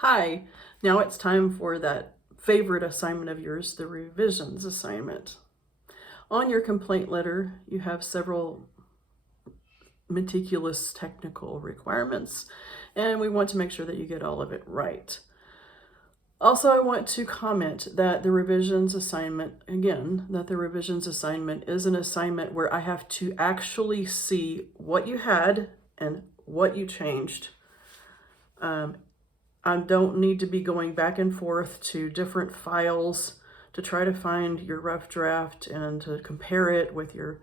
Hi, now it's time for that favorite assignment of yours, the revisions assignment. On your complaint letter, you have several meticulous technical requirements, and we want to make sure that you get all of it right. Also, I want to comment that the revisions assignment is an assignment where I have to actually see what you had and what you changed. I don't need to be going back and forth to different files to try to find your rough draft and to compare it with your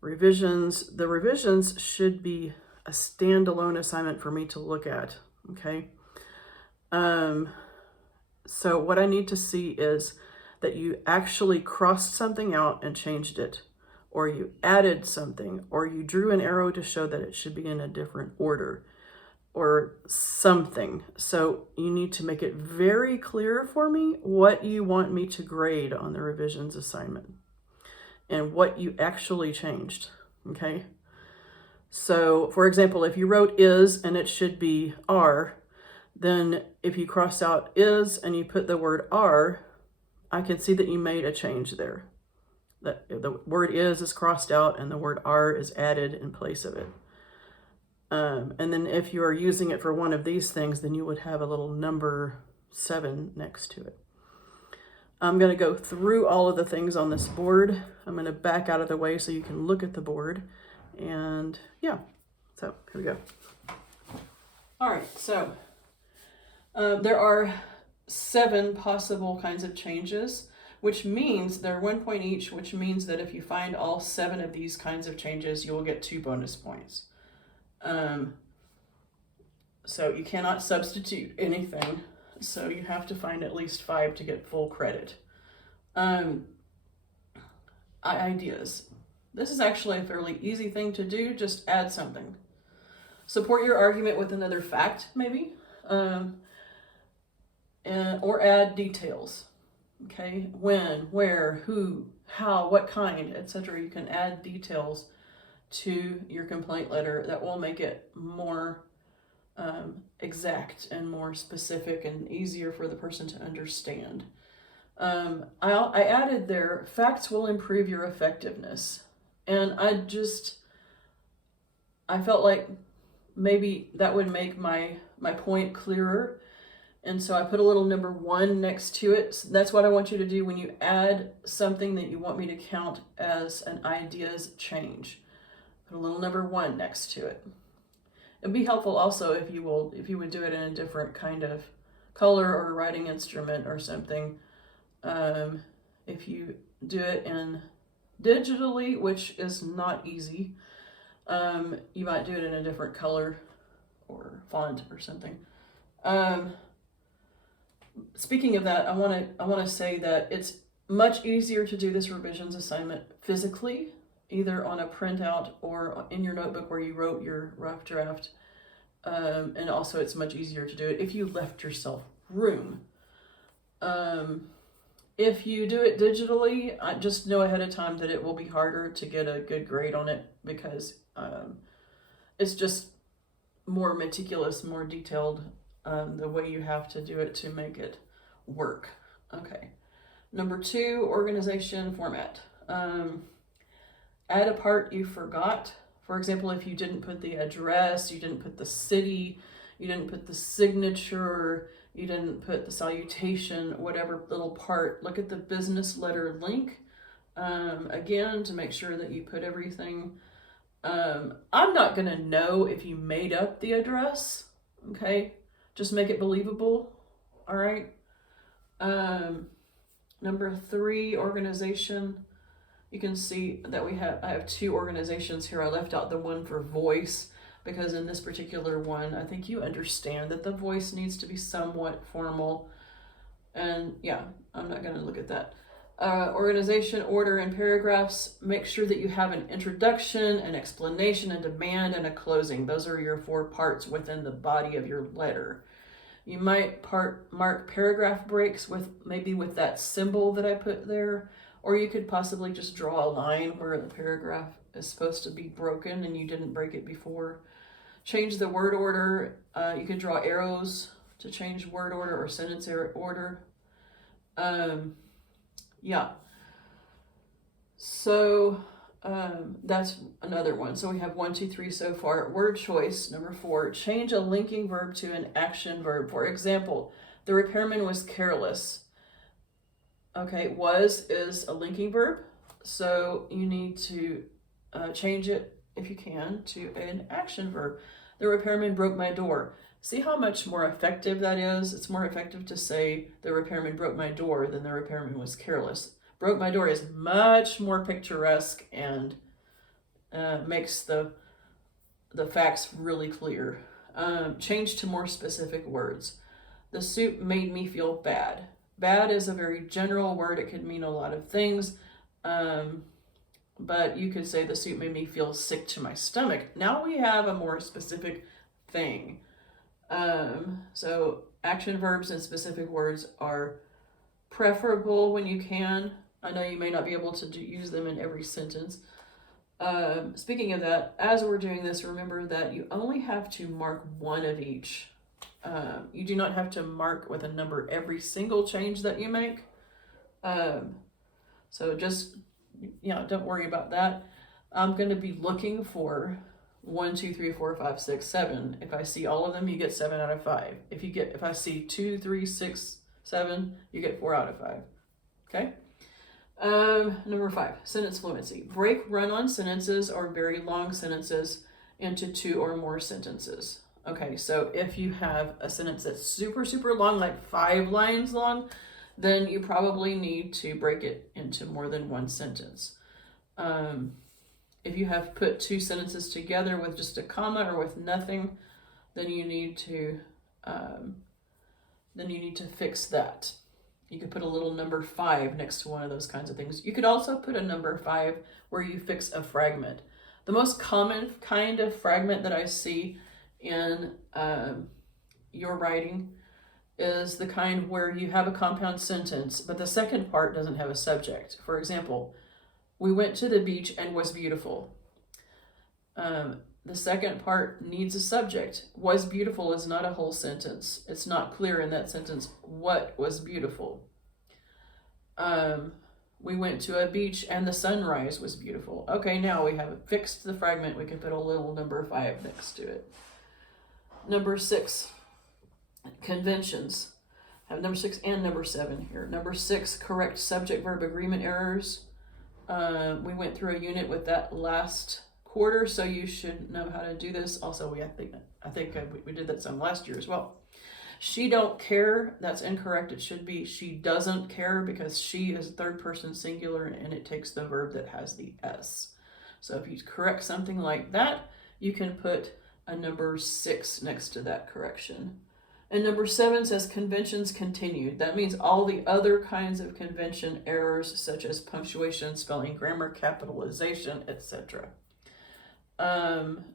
revisions. The revisions should be a standalone assignment for me to look at, okay? So what I need to see is that you actually crossed something out and changed it, or you added something, or you drew an arrow to show that it should be in a different order, or something. So you need to make it very clear for me what you want me to grade on the revisions assignment and what you actually changed, okay? So for example, if you wrote is and it should be are, then if you cross out is and you put the word are, I can see that you made a change there. That the word is crossed out and the word are is added in place of it. And then if you are using it for one of these things, then you would have a little number 7 next to it. I'm going to go through all of the things on this board. I'm going to back out of the way so you can look at the board. And yeah, so here we go. All right, so there are 7 possible kinds of changes, which means they're 1 point each, which means that if you find all 7 of these kinds of changes, you will get 2 bonus points. So you cannot substitute anything, so you have to find at least 5 to get full credit. Ideas. This is actually a fairly easy thing to do. Just add something. Support your argument with another fact, maybe, or add details. Okay, when, where, who, how, what kind, etc. You can add details to your complaint letter that will make it more exact and more specific and easier for the person to understand. I added there, facts will improve your effectiveness. And I felt like maybe that would make my point clearer. And so I put a little number 1 next to it. So that's what I want you to do when you add something that you want me to count as an ideas change. Put a little number 1 next to it. It'd be helpful also if you would do it in a different kind of color or writing instrument or something. If you do it in digitally, which is not easy, you might do it in a different color or font or something. Speaking of that, I want to say that it's much easier to do this revisions assignment physically, either on a printout or in your notebook where you wrote your rough draft. And also it's much easier to do it if you left yourself room. If you do it digitally, I just know ahead of time that it will be harder to get a good grade on it because it's just more meticulous, more detailed, the way you have to do it to make it work. Okay. Number 2, organization format. Add a part you forgot. For example, if you didn't put the address, you didn't put the city, you didn't put the signature, you didn't put the salutation, whatever little part, look at the business letter link, again, to make sure that you put everything. I'm not going to know if you made up the address, okay? Just make it believable, all right? Number 3, organization. You can see that I have 2 organizations here. I left out the one for voice because in this particular one, I think you understand that the voice needs to be somewhat formal. And yeah, I'm not going to look at that. Organization, order, and paragraphs. Make sure that you have an introduction, an explanation, a demand, and a closing. Those are your 4 parts within the body of your letter. You might mark paragraph breaks with that symbol that I put there. Or you could possibly just draw a line where the paragraph is supposed to be broken and you didn't break it before. Change the word order. You could draw arrows to change word order or sentence order. Yeah. So that's another one. So we have 1, 2, 3 so far. Word choice, number 4, change a linking verb to an action verb. For example, the repairman was careless. Okay, was is a linking verb. So you need to change it, if you can, to an action verb. The repairman broke my door. See how much more effective that is? It's more effective to say the repairman broke my door than the repairman was careless. Broke my door is much more picturesque and makes the facts really clear. Change to more specific words. The soup made me feel bad. Bad is a very general word. It could mean a lot of things. But you could say the soup made me feel sick to my stomach. Now we have a more specific thing. So action verbs and specific words are preferable when you can. I know you may not be able to use them in every sentence. Speaking of that, as we're doing this, remember that you only have to mark one of each. You do not have to mark with a number every single change that you make. So just, don't worry about that. I'm going to be looking for 1, 2, 3, 4, 5, 6, 7. If I see all of them, you get 7 out of 5. If I see 2, 3, 6, 7, you get 4 out of 5. Okay. Number 5, sentence fluency. Break run-on sentences or very long sentences into 2 or more sentences. Okay, so if you have a sentence that's super, super long, like 5 lines long, then you probably need to break it into more than one sentence. If you have put 2 sentences together with just a comma or with nothing, then you need to fix that. You could put a little number 5 next to one of those kinds of things. You could also put a number 5 where you fix a fragment. The most common kind of fragment that I see in your writing is the kind where you have a compound sentence, but the second part doesn't have a subject. For example, we went to the beach and was beautiful. The second part needs a subject. Was beautiful is not a whole sentence. It's not clear in that sentence what was beautiful. We went to a beach and the sunrise was beautiful. Okay, now we have fixed the fragment. We can put a little number 5 next to it. Number 6, conventions. I have number 6 and number 7 here. Number 6, correct subject-verb agreement errors. We went through a unit with that last quarter, so you should know how to do this. Also, I think we did that some last year as well. She don't care. That's incorrect. It should be she doesn't care, because she is third person singular and it takes the verb that has the S. So if you correct something like that, you can put a number 6 next to that correction. And number 7 says conventions continued. That means all the other kinds of convention errors, such as punctuation, spelling, grammar, capitalization, etc.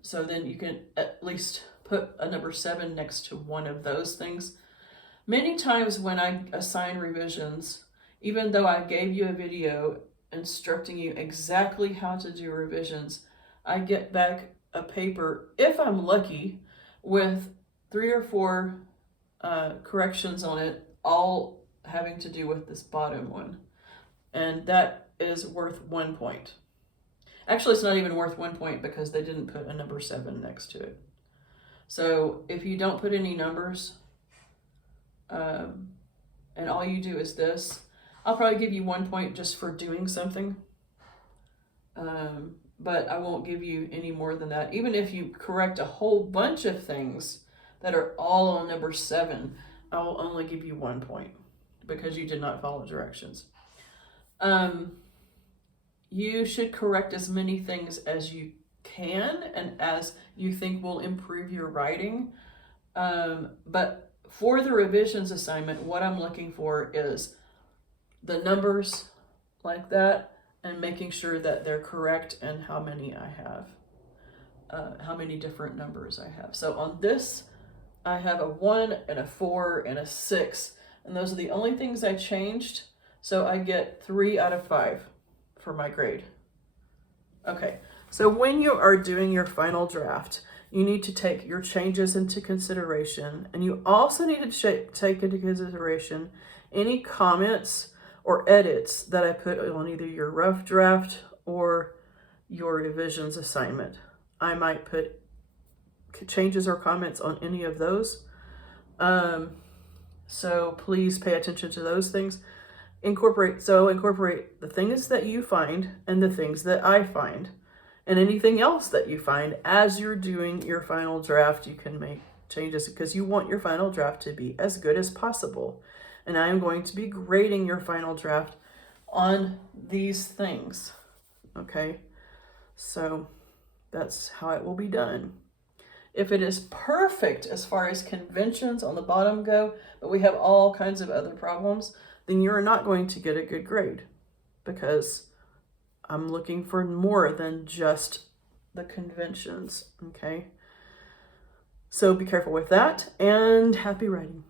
So then you can at least put a number 7 next to one of those things. Many times when I assign revisions, even though I gave you a video instructing you exactly how to do revisions, I get back a paper, if I'm lucky, with 3 or 4 corrections on it, all having to do with this bottom one. And that is worth 1 point. Actually, it's not even worth 1 point because they didn't put a number 7 next to it. So if you don't put any numbers, and all you do is this, I'll probably give you 1 point just for doing something. But I won't give you any more than that. Even if you correct a whole bunch of things that are all on number 7, I will only give you 1 point because you did not follow directions. You should correct as many things as you can and as you think will improve your writing. But for the revisions assignment, what I'm looking for is the numbers like that and making sure that they're correct and how many I have, how many different numbers I have. So on this, I have a 1 and a 4 and a 6, and those are the only things I changed. So I get 3 out of 5 for my grade. Okay, so when you are doing your final draft, You need to take your changes into consideration, and you also need to take into consideration any comments or edits that I put on either your rough draft or your revisions assignment. I might put changes or comments on any of those. So please pay attention to those things. Incorporate the things that you find and the things that I find, and anything else that you find as you're doing your final draft. You can make changes because you want your final draft to be as good as possible. And I am going to be grading your final draft on these things. Okay, so that's how it will be done. If it is perfect as far as conventions on the bottom go, but we have all kinds of other problems, then you're not going to get a good grade, because I'm looking for more than just the conventions, okay? So be careful with that, and happy writing.